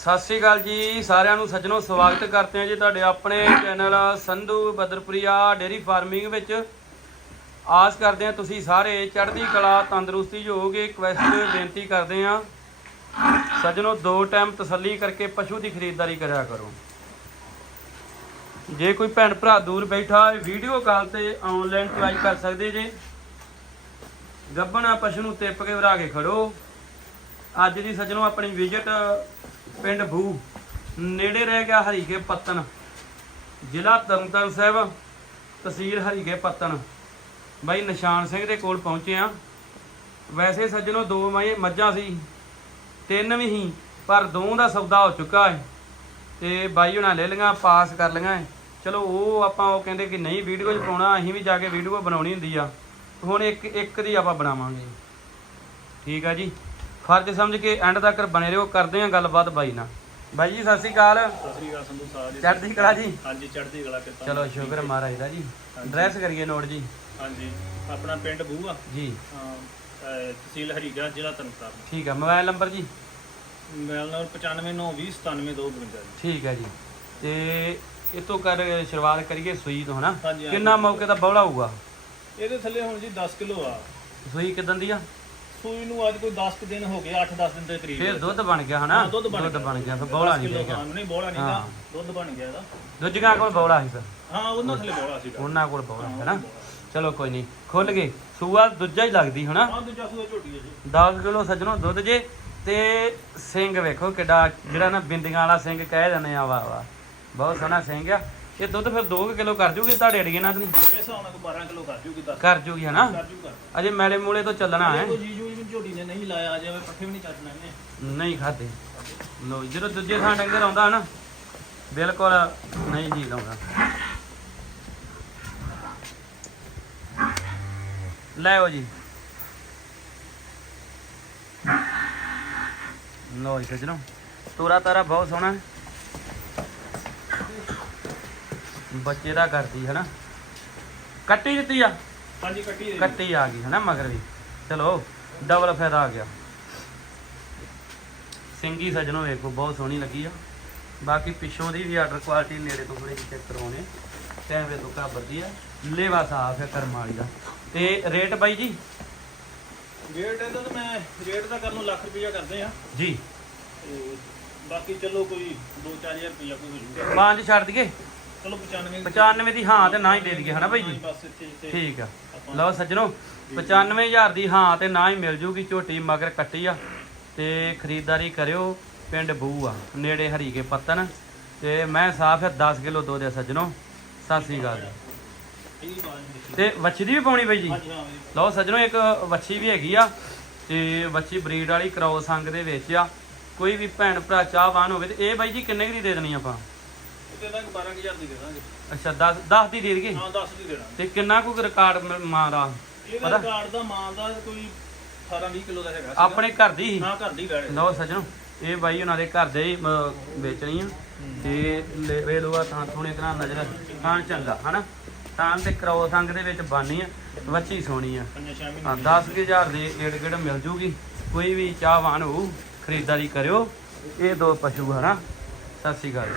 ਸਤਿ ਸ੍ਰੀ ਅਕਾਲ ਜੀ, ਸਾਰਿਆਂ ਨੂੰ ਸੱਜਣੋ, ਸਵਾਗਤ ਕਰਦੇ ਹਾਂ ਜੀ ਤੁਹਾਡੇ ਆਪਣੇ ਚੈਨਲ ਸੰਧੂ ਬਦਰਪ੍ਰਿਆ ਡੇਰੀ ਫਾਰਮਿੰਗ ਵਿੱਚ। ਆਸ ਕਰਦੇ ਹਾਂ ਤੁਸੀਂ ਸਾਰੇ ਚੜ੍ਹਦੀ ਕਲਾ, ਤੰਦਰੁਸਤੀ ਹੋਵੋਗੇ ਕੁਐਸਟ ਬੇਨਤੀ ਕਰਦੇ ਹਾਂ। ਸੱਜਣੋ, ਦੋ ਟਾਈਮ ਤਸੱਲੀ ਕਰਕੇ ਪਸ਼ੂ ਦੀ ਖਰੀਦਦਾਰੀ ਕਰਿਆ ਕਰੋ। ਜੇ ਕੋਈ ਭੈਣ ਭਰਾ ਦੂਰ ਬੈਠਾ ਹੈ ਵੀਡੀਓ ਕਾਲ ਤੇ ਆਨਲਾਈਨ ਟਰਾਈ ਕਰ ਸਕਦੇ ਜੇ। ਗੱਬਣਾ ਪਸ਼ੂ ਨੂੰ ਟਿੱਪ ਕੇ ਵਰਾ ਕੇ ਖੜੋ। ਅੱਜ ਦੀ ਸੱਜਣੋ ਆਪਣੀ ਵਿਜ਼ਿਟ ਪਿੰਡ ਭੂ, ਨੇੜੇ ਰਹਿ ਗਿਆ ਹਰੀਕੇ ਪੱਤਨ। ਜ਼ਿਲ੍ਹਾ ਤਰਨਤਾਰਨ ਸਾਹਿਬ, ਤਹਿਸੀਲ ਹਰੀਕੇ ਪੱਤਨ। ਬਾਈ ਨਿਸ਼ਾਨ ਸਿੰਘ ਦੇ ਕੋਲ ਪਹੁੰਚੇ ਆ ਵੈਸੇ ਸੱਜਣੋ, ਦੋ ਮੈਂ ਮੱਝਾਂ ਸੀ। ਤਿੰਨ ਵੀ ਸੀ, ਪਰ ਦੋ ਦਾ ਸੌਦਾ ਹੋ ਚੁੱਕਾ ਹੈ। ਤੇ ਬਾਈ ਹੁਣਾਂ ਲੈ ਲਈਆਂ, ਪਾਸ ਕਰ ਲਈਆਂ ਚਲੋ, ਉਹ ਆਪਾਂ ਉਹ ਕਹਿੰਦੇ ਕਿ ਨਹੀਂ, ਵੀਡੀਓ 'ਚ ਪਾਉਣਾ, ਅਸੀਂ ਵੀ ਜਾ ਕੇ ਵੀਡੀਓ ਬਣਾਉਣੀ ਹੁੰਦੀ ਆ। ਹੁਣ ਇੱਕ ਇੱਕ ਦੀ ਆਪਾਂ ਬਣਾਵਾਂਗੇ। ਠੀਕ ਆ ਜੀ। ਫਰਜ਼ ਸਮਝ ਕੇ ਐਂਡ ਤੱਕ ਬਣੇ ਰਹੋ ਕਰਦੇ ਆ ਗੱਲਬਾਤ ਬਾਈ ਨਾਲ। ਬਾਈ ਜੀ ਸਤਿ ਸ਼੍ਰੀ ਅਕਾਲ। ਸਤਿ ਸ੍ਰੀ ਅਕਾਲ ਸੰਧੂ ਸਾਹਿਬ ਜੀ। ਚੜ੍ਹਦੀ ਕਲਾ ਜੀ? ਹਾਂਜੀ ਚੜ੍ਹਦੀ ਕਲਾ ਕਿਰਪਾ ਚਲੋ ਸ਼ੁਕਰ ਮਹਾਰਾਜ ਦਾ ਜੀ। ਐਡਰੈਸ ਕਰੀਏ ਨੋਟ ਜੀ। ਹਾਂਜੀ ਆਪਣਾ ਪਿੰਡ ਬੂਆ। ਜੀ। ਤਹਿਸੀਲ ਹਰੀਗਾ ਜ਼ਿਲ੍ਹਾ ਤਰਨਤਾਰਨ। ਠੀਕ ਆ ਮੋਬਾਈਲ ਨੰਬਰ ਜੀ? ਮੇਰਾ ਨਾਮ 9592097252 ਜੀ। ਠੀਕ ਆ ਜੀ। ਤੇ ਇਹ ਤੋਂ ਕਰ ਸ਼ੁਰੂਆਤ ਕਰੀਏ ਸੂਈ ਤੋਂ ਹਨਾ। ਕਿੰਨਾ ਮੌਕੇ ਦਾ ਬੌਲਾ ਹੋਊਗਾ? ਇਹਦੇ ਥੱਲੇ ਹੁਣ ਜੀ 10 ਕਿਲੋ ਆ। ਸੂਈ ਕਿਦਾਂ ਦੀ ਆ? ਸੂਈ ਨੂੰ ਅੱਜ ਕੋਈ 10 ਕੁ ਦਿਨ ਹੋ ਗਏ 8-10 ਦਿਨ ਦੇ ਕਰੀਬ। ਫੇਰ ਦੁੱਧ ਬਣ ਗਿਆ ਹਨਾ? ਹਾਂ, ਦੁੱਧ ਬਣ ਗਿਆ। ਫਿਰ ਬੌਲਾ ਨਹੀਂ ਬੋਲਾ ਨਹੀਂ ਹਾਂ। ਦਾ ਦੁੱਧ ਬਣ ਗਿਆ ਇਹਦਾ। ਦੂਜੀਆਂ ਕੋਲ ਬੌਲਾ ਸੀ ਫਿਰ। ਹਾਂ ਉਹਨਾਂ ਥੱਲੇ ਬੋਲਾ ਸੀਗਾ। ਉਹਨਾਂ ਕੋਲ ਬੌਲਾ ਹੈਨਾ? ਚਲੋ ਕੋਈ ਨਹੀਂ ਖੁੱਲ ਗਏ ਸੂਆ ਦੂਜਾ ਹੀ ਲੱਗਦੀ ਹਨਾ? ਹਾਂ ਦੂਜਾ ਸੂਆ ਝੋਟੀ ਹੈ ਜੀ। 10 ਕਿਲੋ ਸੱਜਣੋ ਦੁੱਧ ਜੇ ਤੇ ਸਿੰਘ ਵੇਖੋ ਕਿੱਡਾ ਜਿਹੜਾ ਨਾ ਬਿੰਦੀਆਂ ਵਾਲਾ ਸਿੰਘ ਕਹਿ ਜਾਂਦੇ ਆ ਵਾਹ ਵਾਹ। ਬਹੁਤ ਸੋਹਣਾ ਸਿੰਘ ਆ। ਇਹ ਦੁੱਧ ਫਿਰ 2 ਕਿਲੋ ਕਰ ਜੂਗੀ ਤੁਹਾਡੇ ਅੜੀਏ ਨਾਲ ਨਹੀਂ? ਮੇਰੇ ਹਿਸਾਬ ਨਾਲ ਕੋਈ 12 ਕਿਲੋ ਕਰ ਜੂਗੀ 10 ਕਰ ਜੂਗੀ ਹਨਾ? ਕਰ ਜੂਗਾ। ਅਜੇ ਮੈਲੇ ਮੂਲੇ ਤੋਂ ਚੱਲਣਾ ਹੈ। ਕੋਈ ਜੀਜੂ ਜੀ ਝੋਟੀ ਨੇ ਨਹੀਂ ਲਾਇਆ ਅਜੇ ਪੱਠੇ ਵੀ ਨਹੀਂ ਚੱਟਣਾ ਇਹਨੇ ਨਹੀਂ ਖਾਦੇ ਲੋ ਜਦੋਂ ਦੂਜੇ ਥਾਂ ਡੰਗਰ ਆਉਂਦਾ ਨਾ ਬਿਲਕੁਲ ਨਹੀਂ ਜੀ ਲਾਉਂਦਾ। ਲੈ ਆਓ ਜੀ। ਲੋ ਜੀ ਸੱਜਣੋ ਤੋਰਾ ਤਾਰਾ ਬਹੁਤ ਸੋਹਣਾ। ਹੈ ਬੱਚੇ ਦਾ ਕਰਦੀ ਹੈ ਨਾ ਕੱਟੀ ਦਿੱਤੀ ਆ? ਹਾਂਜੀ ਕੱਟੀ ਦੇ। ਕੱਟੀ ਆ ਗਈ ਹੈ ਨਾ ਮਗਰ ਵੀ। ਚਲੋ। ਡਬਲ ਫਾਇਦਾ ਆ ਗਿਆ। ਸਿੰਗੀ ਸਜਣੋ ਵੇਖੋ ਬਹੁਤ ਸੋਹਣੀ ਲੱਗੀ ਆ। ਬਾਕੀ ਪਿੱਛੋਂ ਦੀ ਵੀ ਆਰਡਰ ਕੁਆਲਿਟੀ ਨੇੜੇ ਤੋਂ ਥੋੜੀ ਚੈੱਕ ਕਰਵਾਉਣੇ ਟਾਈਮ ਵੇ ਤੋਂ ਕਾਬਰਦੀ ਆ। ਲੇਵਾ ਸਾਫ਼ ਹੈ ਕਰਮ ਵਾਲੀ ਦਾ। ਤੇ ਰੇਟ ਬਾਈ ਜੀ? ਰੇਟ ਇਹਦਾ ਤਾਂ ਮੈਂ ਰੇਟ ਦਾ ਕਰਨ ਨੂੰ ਲੱਖ ਰੁਪਈਆ ਕਰਦੇ ਆ। ਜੀ। ਤੇ ਬਾਕੀ ਚਲੋ ਕੋਈ 2-4000 ਰੁਪਈਆ ਕੋਈ ਹੋ ਜੂਗਾ ਪੰਜ ਛੱਡ ਦਈਏ? ਚਲੋ 95 95 ਦੀ ਹਾਂ ਤੇ ਨਾ ਹੀ ਦੇ ਦਈਏ ਹਨਾ ਬਾਈ ਜੀ? ਬਸ ਇੱਥੇ ਇੱਥੇ ਠੀਕ ਆ। ਲਓ ਸੱਜਣੋ 95000 ਦੀ ਹਾਂ ਤੇ ਨਾ ਹੀ ਮਿਲ ਜੂਗੀ ਝੋਟੀ ਮਗਰ ਕੱਟੀ ਆ। ਤੇ ਖਰੀਦਦਾਰੀ ਕਰਿਓ ਪਿੰਡ ਬੂ ਆ ਨੇੜੇ ਹਰੀਕੇ ਪੱਤਨ ਤੇ ਮੈਂ ਸਾਫ਼ ਹੈ 10 ਕਿਲੋ ਦੁੱਧ ਆ ਸੱਜਣੋ। ਸਤਿ ਸ੍ਰੀ ਅਕਾਲ ਤੇ ਵੱਛੀ ਦੀ ਵੀ ਪਾਉਣੀ ਬਈ ਜੀ। ਲਓ ਸੱਜਣੋ ਇੱਕ ਵੱਛੀ ਵੀ ਹੈਗੀ ਆ। ਤੇ ਵੱਛੀ ਬਰੀਡ ਵਾਲੀ ਕ੍ਰੋਸ ਸੰਗ ਦੇ ਵਿੱਚ ਆ। ਕੋਈ ਵੀ ਭੈਣ ਭਰਾ ਚਾਹਵਾਨ ਹੋਵੇ ਤੇ ਇਹ ਬਾਈ ਜੀ ਕਿੰਨੇ ਕੁ ਦੀ ਦੇ ਦੇਣੀ ਆਪਾਂ? ਦੇ ਦਾਂਗੇ 12000 ਦੀ ਦੇ ਦਾਂਗੇ। ਅੱਛਾ 10 10 ਦੀ ਦੇ ਦੇਈਏ? ਹਾਂ 10 ਦੀ ਦੇ ਦਾਂਗੇ। ਤੇ ਕਿੰਨਾ ਕੁ ਰਿਕਾਰਡ ਮਾਰਾ ਇਹਦਾ? ਰਿਕਾਰਡ ਦਾ ਮਾਲ ਦਾ ਕੋਈ 18-20 ਕਿਲੋ ਦਾ ਹੈਗਾ। ਆਪਣੇ ਘਰ ਦੀ ਹੀ? ਹਾਂ ਘਰ ਦੀ ਵੈੜ ਹੈ। ਲਓ ਸੱਜਣੋ ਇਹ ਬਾਈ ਉਹਨਾਂ ਦੇ ਘਰ ਦੇ ਹੀ ਵੇਚਣੀ ਆ। ਤੇ ਵੇ ਲੋਆ ਤਾਂ ਸੋਹਣੇ ਤਰ੍ਹਾਂ ਨਜ਼ਰ ਥਾਂ ਚੰਗਾ ਹਨਾ? ਥਾਂ ਤੇ ਕ੍ਰੋਸ ਸੰਗ ਦੇ ਵਿੱਚ ਬਾਨੀ ਆ ਵੱਛੀ ਸੋਹਣੀ ਆ। ਪੰਜਾਂ ਛੇ ਹਾਂ ਮਹੀਨੇ 10000 ਦੇ ਏੜ ਗੇੜ ਮਿਲ ਜੂਗੀ। ਕੋਈ ਵੀ ਚਾਹਵਾਨ ਹੋਊ ਖਰੀਦਦਾਰੀ ਕਰਿਓ। ਇਹ ਦੋ ਪਸ਼ੂ ਹਨਾ? ਸਤਿ ਸ਼੍ਰੀ ਅਕਾਲ।